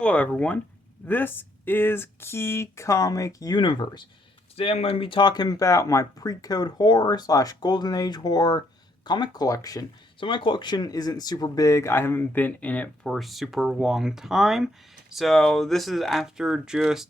Hello everyone, this is Key Comic Universe. Today I'm going to be talking about my pre-code horror slash golden age horror comic collection. So my collection isn't super big, I haven't been in it for a super long time. So this is after just,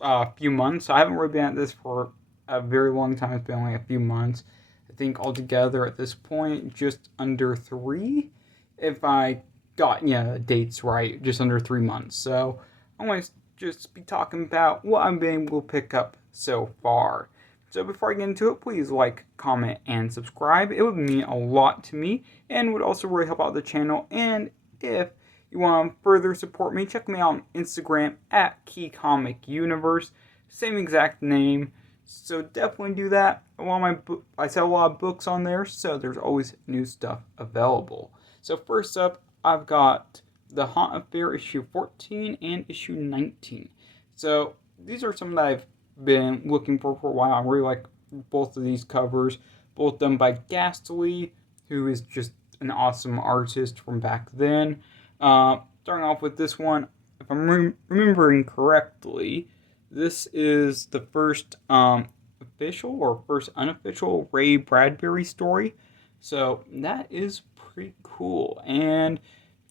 a few months. So I haven't really been at this for a very long time, it's been only a few months. I think altogether at this point, just under 3, if I got dates right, just under 3 months. So I'm going to just be talking about what I've been able to pick up so far. So before I get into it, please like, comment, and subscribe. It would mean a lot to me and would also really help out the channel. And if you want to further support me, check me out on Instagram at Key Comic Universe. Same exact name. So definitely do that. I sell a lot of books on there, so there's always new stuff available. So first up, I've got The Haunt Affair issue 14 and issue 19. So these are some that I've been looking for a while. I really like both of these covers, both done by Ghastly, who is just an awesome artist from back then. Starting off with this one, if I'm remembering correctly, this is the first official or first unofficial Ray Bradbury story. So that is pretty cool. And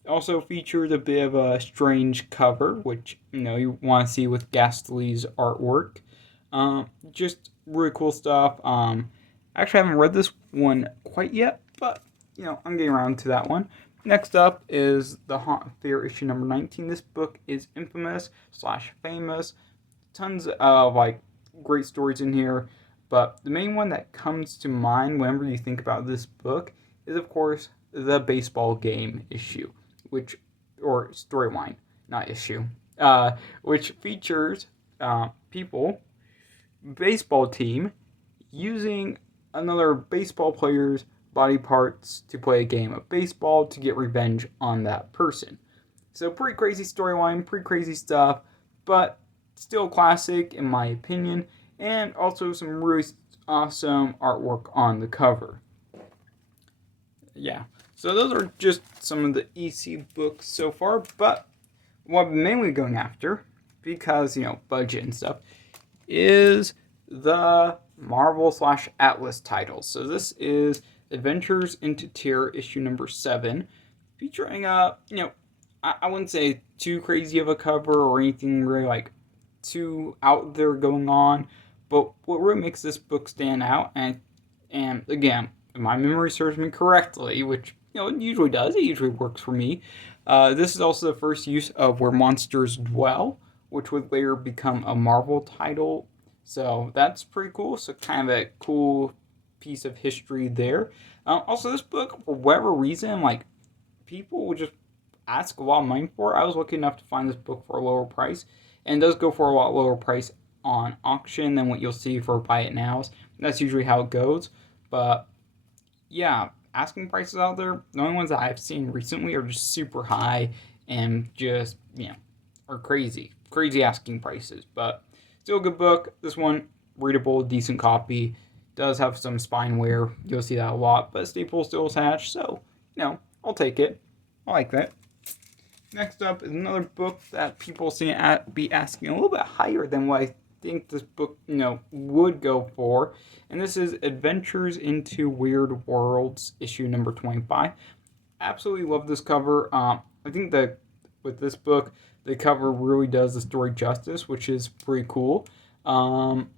also features a bit of a strange cover, which you want to see with Ghastly's artwork. Just really cool stuff. Actually, I haven't read this one quite yet, but I'm getting around to that one. Next up is The Haunt Affair issue number 19. This book is infamous slash famous. Tons of great stories in here, but the main one that comes to mind whenever you think about this book is, of course, the baseball game issue, or storyline, not issue, which features baseball team, using another baseball player's body parts to play a game of baseball to get revenge on that person. So pretty crazy storyline, pretty crazy stuff, but still classic in my opinion, and also some really awesome artwork on the cover. Yeah, so those are just some of the EC books so far, but what I'm mainly going after, because, budget and stuff, is the Marvel slash Atlas titles. So this is Adventures into Terror issue number 7, featuring I wouldn't say too crazy of a cover or anything really too out there going on, but what really makes this book stand out, and again, if my memory serves me correctly, which it usually does, it usually works for me. This is also the first use of Where Monsters Dwell, which would later become a Marvel title. So that's pretty cool. So kind of a cool piece of history there. Also, this book, for whatever reason, people would just ask a lot of money for. I was lucky enough to find this book for a lower price, and it does go for a lot lower price on auction than what you'll see for buy it nows. That's usually how it goes. But yeah, asking prices out there, the only ones that I've seen recently are just super high and just are crazy asking prices. But still a good book. This one, readable, decent copy. Does have some spine wear. You'll see that a lot, but staple still attached, so I'll take it. I like that. Next up is another book that people seem to be asking a little bit higher than what I think this book, would go for. And this is Adventures into Weird Worlds, issue number 25. Absolutely love this cover. I think that with this book, the cover really does the story justice, which is pretty cool. Also,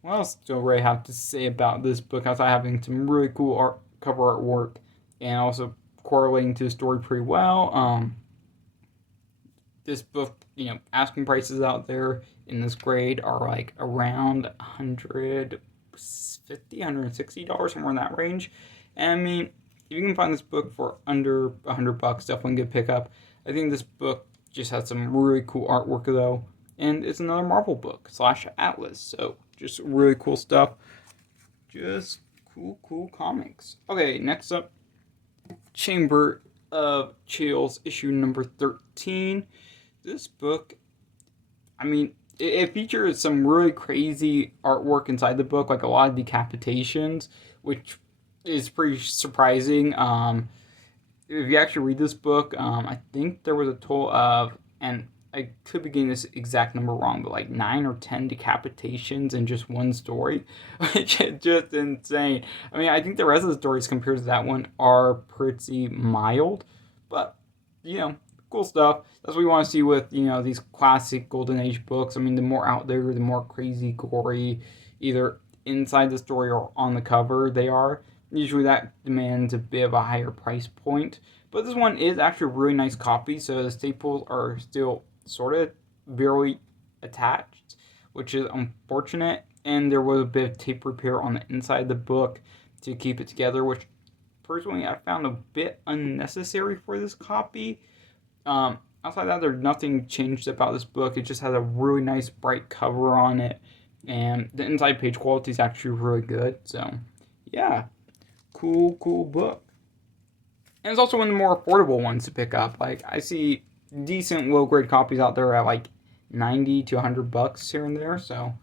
what else do I really have to say about this book outside having some really cool cover artwork and also correlating to the story pretty well? This book, asking prices out there in this grade are around $150, $160, somewhere in that range. And I mean, if you can find this book for under $100, definitely good pickup. I think this book just has some really cool artwork though, and it's another Marvel book slash Atlas. So just really cool stuff. Just cool comics. Okay, next up, Chamber of Chills issue number 13. This book, I mean, it features some really crazy artwork inside the book, like a lot of decapitations, which is pretty surprising. if you actually read this book, I think there was a total of, and I could be getting this exact number wrong, but like 9 or 10 decapitations in just one story, which is just insane. I mean, I think the rest of the stories compared to that one are pretty mild, but cool stuff. That's what we want to see with these classic Golden Age books. I mean, the more out there, the more crazy, gory, either inside the story or on the cover they are. Usually that demands a bit of a higher price point. But this one is actually a really nice copy, so the staples are still sort of barely attached, which is unfortunate. And there was a bit of tape repair on the inside of the book to keep it together, which personally I found a bit unnecessary for this copy. Outside that, there's nothing changed about this book. It just has a really nice bright cover on it, and the inside page quality is actually really good. So, yeah, cool book. And it's also one of the more affordable ones to pick up. Like, I see decent low grade copies out there at like $90 to $100 here and there. So,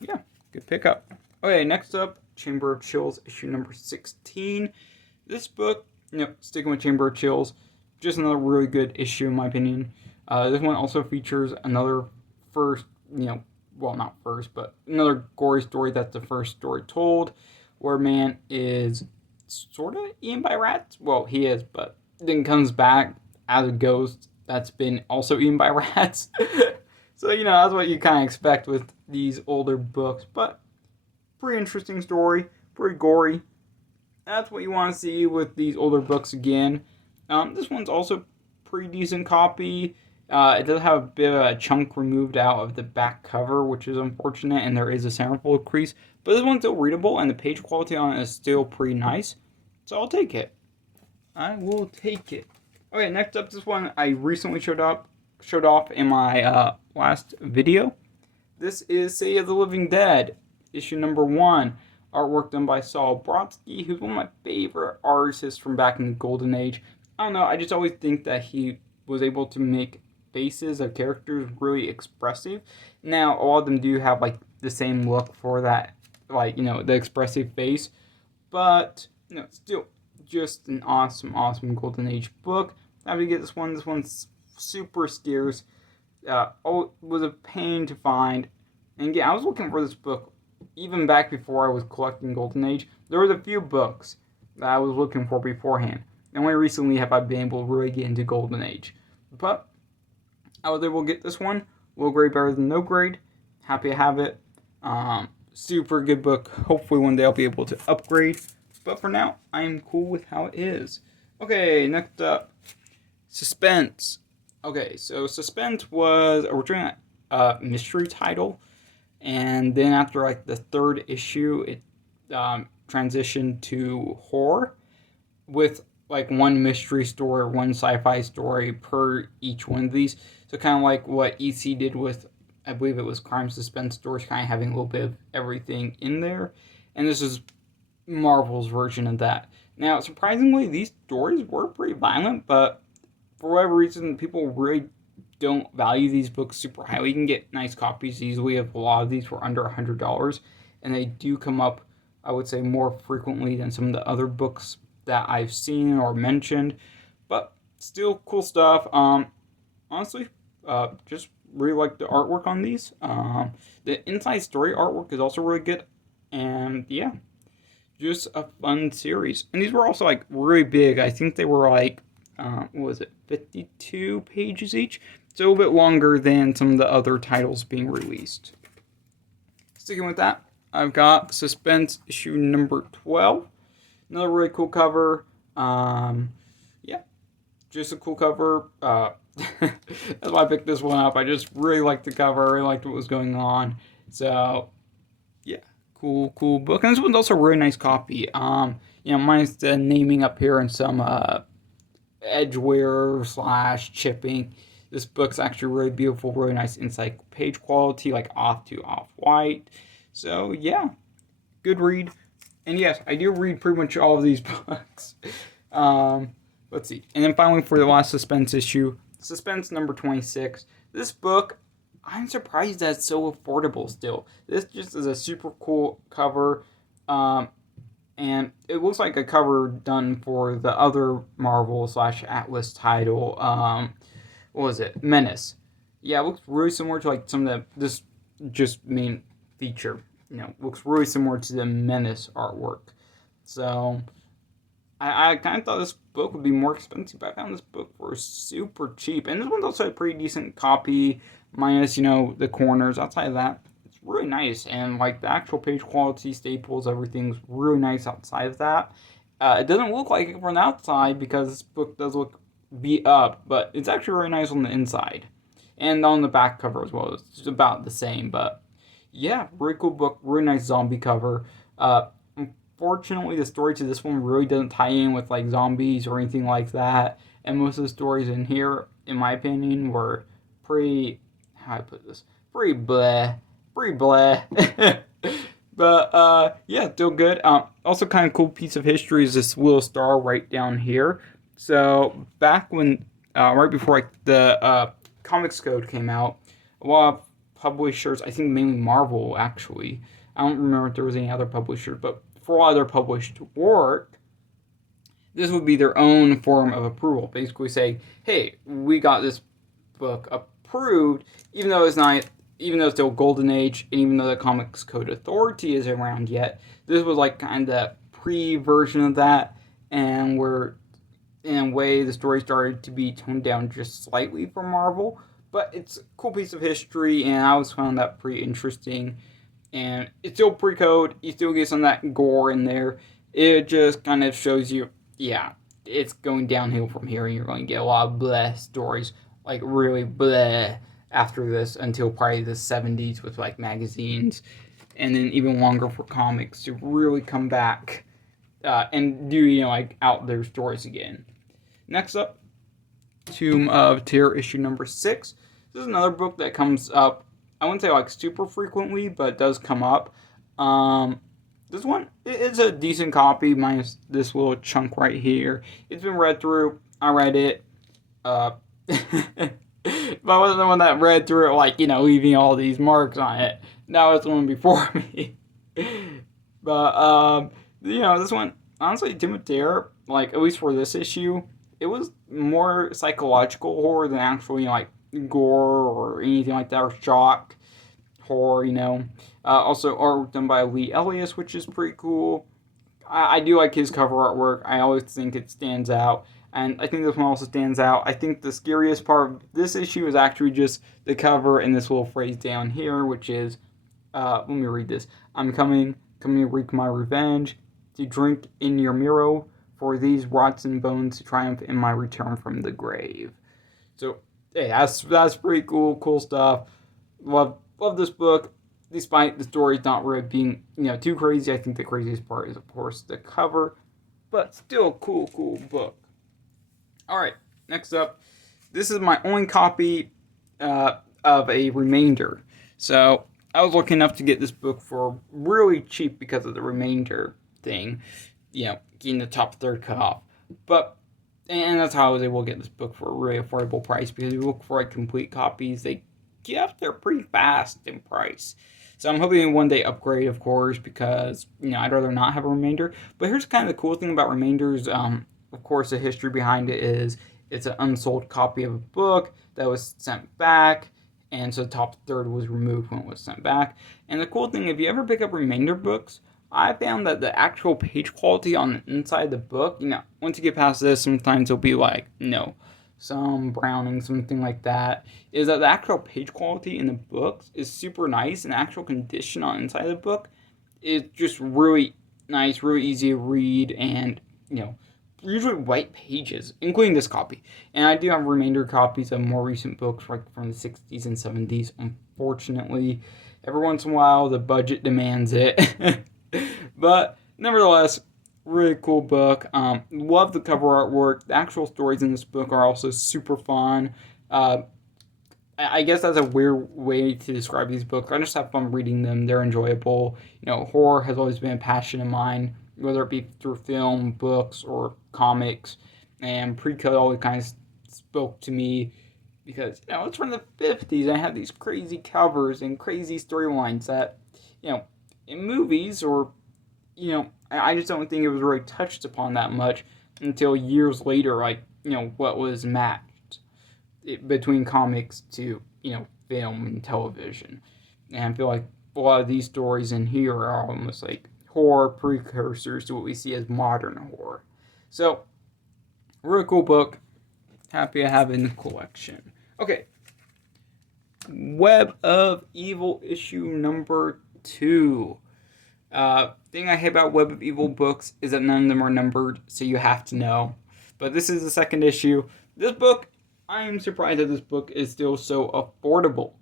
yeah, good pickup. Okay, next up, Chamber of Chills, issue number 16. This book, sticking with Chamber of Chills, just another really good issue in my opinion. This one also features another first, well, not first, but another gory story that's the first story told, where a man is sort of eaten by rats. Well, he is, but then comes back as a ghost that's been also eaten by rats. So, that's what you kind of expect with these older books, but pretty interesting story, pretty gory. That's what you want to see with these older books again. This one's also pretty decent copy. It does have a bit of a chunk removed out of the back cover, which is unfortunate, and there is a centerfold crease. But this one's still readable, and the page quality on it is still pretty nice. So I'll take it. I will take it. Okay, next up, this one I recently showed off in my last video. This is City of the Living Dead, issue number 1. Artwork done by Saul Brodsky, who's one of my favorite artists from back in the Golden Age. I don't know, I just always think that he was able to make faces of characters really expressive. Now, a lot of them do have, like, the same look for that, like, the expressive face. But, still, just an awesome Golden Age book. Happy to get this one. This one's super scarce. It was a pain to find. And again, I was looking for this book even back before I was collecting Golden Age. There was a few books that I was looking for beforehand. And only recently have I been able to really get into Golden Age. But I was able to get this one. Low grade better than no grade. Happy to have it. Super good book. Hopefully one day I'll be able to upgrade. But for now, I'm cool with how it is. Okay, next up. Suspense. Okay, so Suspense was originally a mystery title. And then after like the 3rd issue, it transitioned to horror. With like one mystery story or one sci-fi story per each one of these. So kind of like what EC did with, I believe it was Crime Suspense stories, kind of having a little bit of everything in there. And this is Marvel's version of that. Now, surprisingly, these stories were pretty violent, but for whatever reason, people really don't value these books super highly. You can get nice copies easily of a lot of these for under $100, and they do come up, I would say, more frequently than some of the other books that I've seen or mentioned, but still cool stuff. Honestly, just really like the artwork on these. The inside story artwork is also really good, and yeah, just a fun series. And these were also like really big. I think they were like, what was it, 52 pages each? So a little bit longer than some of the other titles being released. Sticking with that, I've got Suspense issue number 12. Another really cool cover. Yeah, just a cool cover. That's why I picked this one up. I just really liked the cover. I really liked what was going on. So, yeah, cool book. And this one's also a really nice copy. Minus the naming up here and some edgeware / chipping. This book's actually really beautiful, really nice inside page quality, like off to off-white. So, yeah, good read. And yes, I do read pretty much all of these books. Let's see. And then finally for the last Suspense issue, Suspense number 26. This book, I'm surprised that it's so affordable still. This just is a super cool cover. And and it looks like a cover done for the other Marvel/Atlas title. What was it? Menace. Yeah, it looks really similar to like some of this just main feature. Looks really similar to the Menace artwork. So I kind of thought this book would be more expensive, but I found this book for super cheap. And this one's also a pretty decent copy, minus, the corners. Outside of that, it's really nice. And, like, the actual page quality, staples, everything's really nice outside of that. It doesn't look like it from the outside because this book does look beat up, but it's actually really nice on the inside. And on the back cover as well. It's about the same, but yeah, really cool book, really nice zombie cover. Unfortunately, the story to this one really doesn't tie in with like zombies or anything like that. And most of the stories in here, in my opinion, were pretty, how do I put this? Pretty bleh. Pretty bleh. But yeah, still good. Also kind of cool piece of history is this little star right down here. So back when, right before like the Comics Code came out, a lot of publishers, I think mainly Marvel actually, I don't remember if there was any other publisher, but for all other published work, this would be their own form of approval. Basically say, hey, we got this book approved, even though it's still Golden Age, and even though the Comics Code Authority isn't around yet, this was like kind of pre-version of that, and where in a way the story started to be toned down just slightly for Marvel. But it's a cool piece of history, and I always found that pretty interesting. And it's still pre-code. You still get some of that gore in there. It just kind of shows you, yeah, it's going downhill from here, and you're going to get a lot of bleh stories, like really bleh after this until probably the 70s with like magazines, and then even longer for comics to really come back and do like out their stories again. Next up, Tomb of Terror issue number 6. This is another book that comes up, I wouldn't say like super frequently, but it does come up. This one is a decent copy, minus this little chunk right here. It's been read through. I read it. But I wasn't the one that read through it, like, leaving all these marks on it. That was the one before me. But, this one, honestly, Tomb of Terror, like, at least for this issue, it was more psychological horror than actual, like, gore or anything like that, or shock horror, Also, art done by Lee Elias, which is pretty cool. I do like his cover artwork. I always think it stands out. And I think this one also stands out. I think the scariest part of this issue is actually just the cover and this little phrase down here, which is, let me read this. I'm coming to wreak my revenge, to drink in your mirror, for these rotten bones to triumph in my return from the grave. So, hey, that's pretty cool stuff. Love this book, despite the story not really being, too crazy. I think the craziest part is, of course, the cover, but still cool book. Alright, next up, this is my only copy of a remainder. So, I was lucky enough to get this book for really cheap because of the remainder thing, getting the top third cut off. And that's how I was able to get this book for a really affordable price, because if you look for like complete copies, they get up there pretty fast in price. So I'm hoping to one day upgrade, of course, because, I'd rather not have a remainder. But here's kind of the cool thing about remainders. Of course, the history behind it is it's an unsold copy of a book that was sent back, and so the top third was removed when it was sent back. And the cool thing, if you ever pick up remainder books, I found that the actual page quality on the inside of the book, once you get past this, sometimes it'll be like, some browning, something like that, is that the actual page quality in the books is super nice, and the actual condition on the inside of the book is just really nice, really easy to read, and, usually white pages, including this copy. And I do have remainder copies of more recent books, like from the 60s and 70s. Unfortunately, every once in a while, the budget demands it. But nevertheless, really cool book. Love the cover artwork. The actual stories in this book are also super fun. I guess that's a weird way to describe these books. I just have fun reading them. They're enjoyable. Horror has always been a passion of mine, whether it be through film, books, or comics. And pre-code always kind of spoke to me because, it's from the 50s. I had these crazy covers and crazy storylines that, in movies or I just don't think it was really touched upon that much until years later, like, what was matched between comics to, film and television. And I feel like a lot of these stories in here are almost like horror precursors to what we see as modern horror. So, really cool book. Happy to have it in the collection. Okay. Web of Evil issue number 2. Thing I hate about Web of Evil books is that none of them are numbered, so you have to know. But this is the second issue. This book, I am surprised that this book is still so affordable.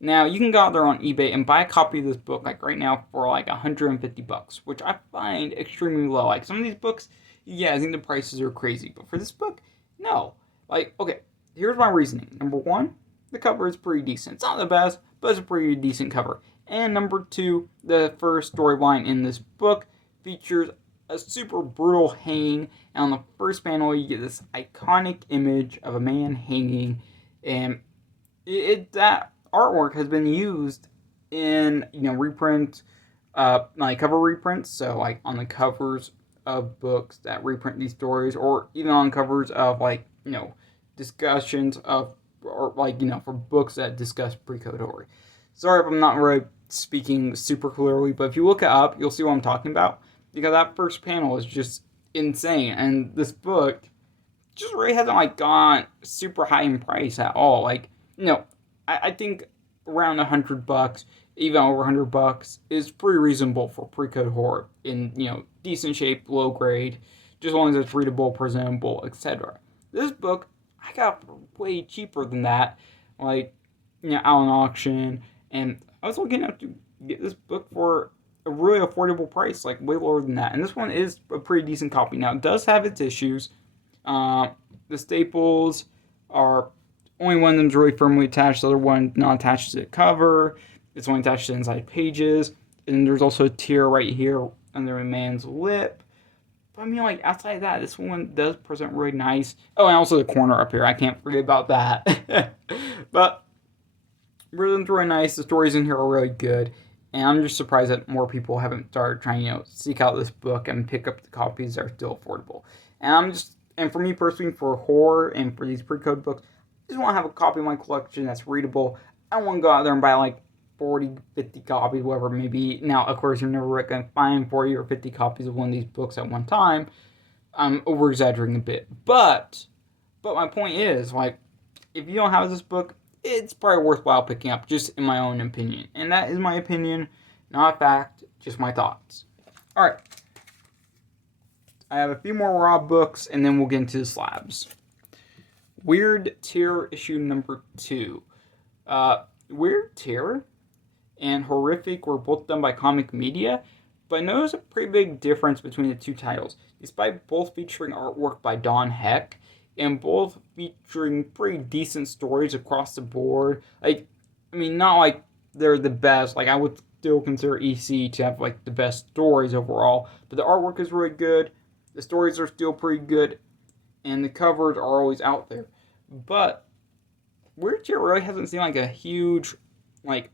Now, you can go out there on eBay and buy a copy of this book, like right now, for like $150, which I find extremely low. Like, some of these books, yeah, I think the prices are crazy. But for this book, no. Like, okay, here's my reasoning. Number one, the cover is pretty decent. It's not the best, but it's a pretty decent cover. And number two, the first storyline in this book features a super brutal hanging. And on the first panel, you get this iconic image of a man hanging. And that artwork has been used in, reprint, like cover reprints. So, like, on the covers of books that reprint these stories, or even on covers of, like, discussions of, or, like, for books that discuss pre-code horror. Sorry if I'm not really speaking super clearly, but if you look it up, you'll see what I'm talking about. Because that first panel is just insane. And this book just really hasn't, like, gone super high in price at all. Like, I think around $100, even over $100, is pretty reasonable for pre-code horror in, decent shape, low grade, just as long as it's readable, presentable, etc. This book, I got for way cheaper than that, like, out on auction, and I was looking up to get this book for a really affordable price, like way lower than that. And this one is a pretty decent copy. Now, it does have its issues. The staples are, only one of them is really firmly attached, the other one not attached to the cover. It's only attached to the inside pages. And there's also a tear right here under a man's lip. But I mean, like, outside of that, this one does present really nice. Oh, and also the corner up here. I can't forget about that. But presents really nice. The stories in here are really good. And I'm just surprised that more people haven't started trying, seek out this book and pick up the copies that are still affordable. And for me personally, for horror and for these pre-code books, I just want to have a copy of my collection that's readable. I don't want to go out there and buy like 40, 50 copies, whatever it may be. Now, of course, you're never going to find 40 or 50 copies of one of these books at one time. I'm over-exaggerating a bit. But my point is, like, if you don't have this book, it's probably worthwhile picking up, just in my own opinion. And that is my opinion, not a fact, just my thoughts. Alright. I have a few more raw books, and then we'll get into the slabs. Weird Terror issue number 2. Weird Terror and Horrific were both done by Comic Media, but I noticed a pretty big difference between the two titles, despite both featuring artwork by Don Heck, and both featuring pretty decent stories across the board. Like, I mean, not like they're the best. Like, I would still consider EC to have, like, the best stories overall. But the artwork is really good. The stories are still pretty good. And the covers are always out there. But Weird Terror really hasn't seen, like, a huge, like,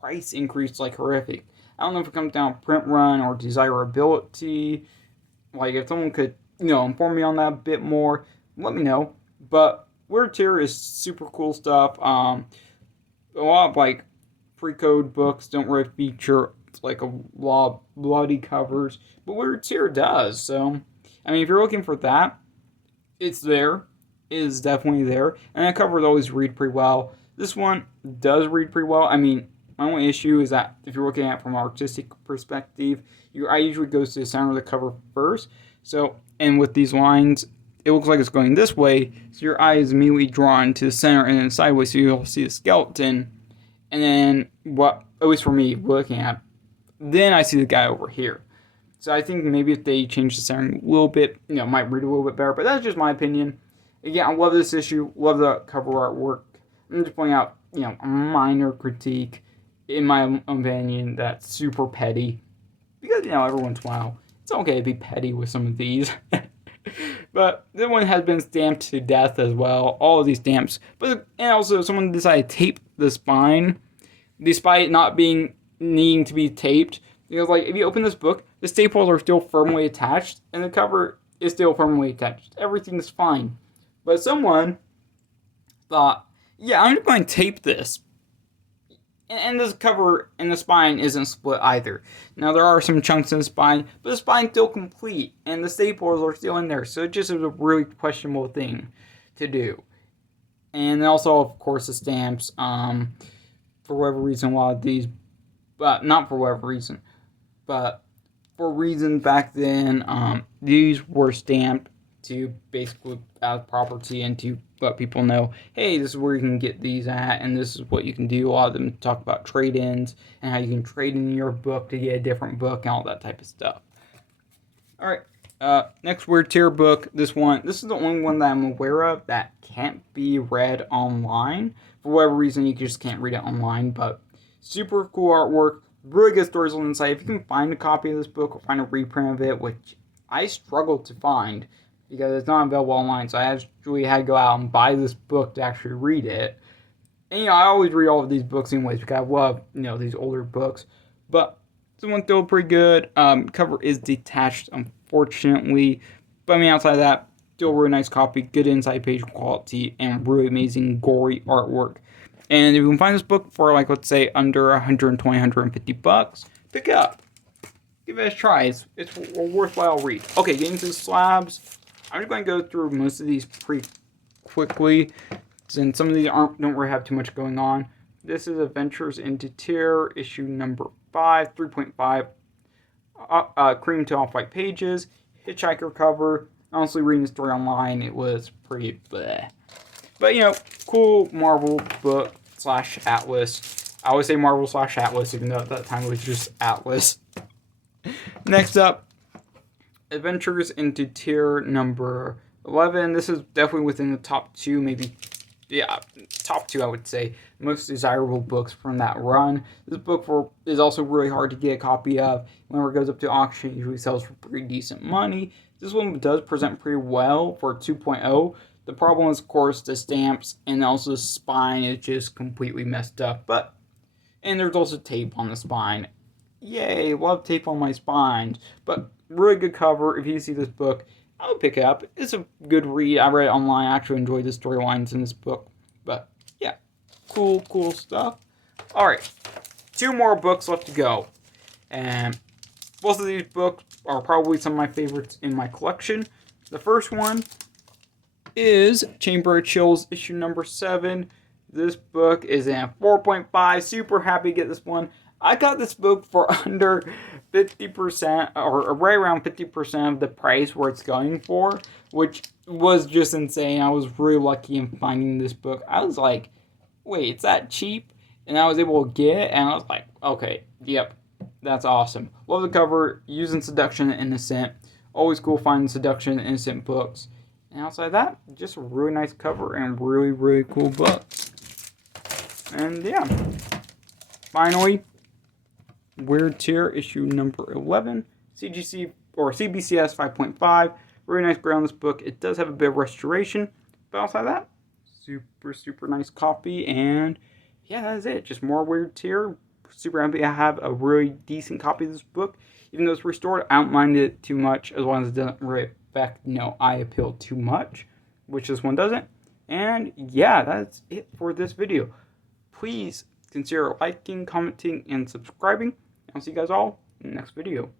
price increase like Horrific. I don't know if it comes down to print run or desirability. Like, if someone could, inform me on that a bit more, let me know. But Weird Terror is super cool stuff. A lot of, like, pre-code books don't really feature, like, a lot of bloody covers. But Weird Terror does. So, I mean, if you're looking for that, it's there. It is definitely there. And the covers always read pretty well. This one does read pretty well. I mean, my only issue is that if you're looking at it from an artistic perspective, your eye usually goes to the center of the cover first. So, and with these lines, it looks like it's going this way, so your eye is immediately drawn to the center and then sideways, so you'll see the skeleton, and then, at least for me, looking at, then I see the guy over here. So I think maybe if they change the centering a little bit, might read a little bit better, but that's just my opinion. Again, I love this issue, love the cover artwork. I'm just pointing out, a minor critique, in my opinion, that's super petty. Because, every once in a while, it's okay to be petty with some of these. But this one has been stamped to death as well. All of these stamps. And also, someone decided to tape the spine, despite not needing to be taped. Because, like, if you open this book, the staples are still firmly attached, and the cover is still firmly attached. Everything's fine. But someone thought, yeah, I'm just going to tape this. And this cover and the spine isn't split either. Now, there are some chunks in the spine, but the spine's still complete, and the staples are still in there, so it just is a really questionable thing to do. And also, of course, the stamps, for whatever reason, a lot of these, but not for whatever reason, but for reasons back then, these were stamped to basically as property and to let people know, hey, this is where you can get these at, and this is what you can do. A lot of them talk about trade-ins and how you can trade in your book to get a different book and all that type of stuff. All right, next weird tier book. This is the only one that I'm aware of that can't be read online. For whatever reason, you just can't read it online, but super cool artwork, really good stories on the inside. If you can find a copy of this book or find a reprint of it, which I struggled to find because it's not available online, so I actually had to go out and buy this book to actually read it. And, I always read all of these books anyways because I love, these older books. But this one's still pretty good. Cover is detached, unfortunately. But, outside of that, still a really nice copy, good inside page quality, and really amazing, gory artwork. And if you can find this book for, let's say, under $120, $150, pick it up. Give it a try. It's a worthwhile read. Okay, getting to slabs. I'm just going to go through most of these pretty quickly, since some of these don't really have too much going on. This is Adventures into Terror, issue number 5, 3.5, cream to off-white pages, hitchhiker cover. Honestly, reading the story online, it was pretty bleh. But, cool Marvel book / Atlas. I always say Marvel / Atlas, even though at that time it was just Atlas. Next up, Adventures into Terror number 11. This is definitely within the top 2, top 2, I would say, most desirable books from that run. This book is also really hard to get a copy of. Whenever it goes up to auction, it usually sells for pretty decent money. This one does present pretty well for 2.0. The problem is, of course, the stamps and also the spine is just completely messed up. And there's also tape on the spine. Yay, love tape on my spines. But really good cover. If you see this book, I would pick it up. It's a good read. I read it online. I actually enjoyed the storylines in this book. But yeah, cool stuff. Alright, 2 more books left to go. And both of these books are probably some of my favorites in my collection. The first one is Chamber of Chills, issue number 7. This book is in 4.5. Super happy to get this one. I got this book for under 50%, or right around 50% of the price where it's going for, which was just insane. I was really lucky in finding this book. I was like, wait, it's that cheap? And I was able to get it, and I was like, okay, yep, that's awesome. Love the cover, using Seduction and Innocent. Always cool finding Seduction and Innocent books. And outside of that, just a really nice cover and really cool books. And yeah, finally, Weird Tier, issue number 11, CGC or CBCS 5.5. Really nice grade on this book. It does have a bit of restoration, but outside of that, super nice copy. And yeah, that is it. Just more Weird Tier. Super happy I have a really decent copy of this book. Even though it's restored, I don't mind it too much as long as it doesn't really affect, eye appeal too much, which this one doesn't. And yeah, that's it for this video. Please consider liking, commenting, and subscribing. I'll see you guys all in the next video.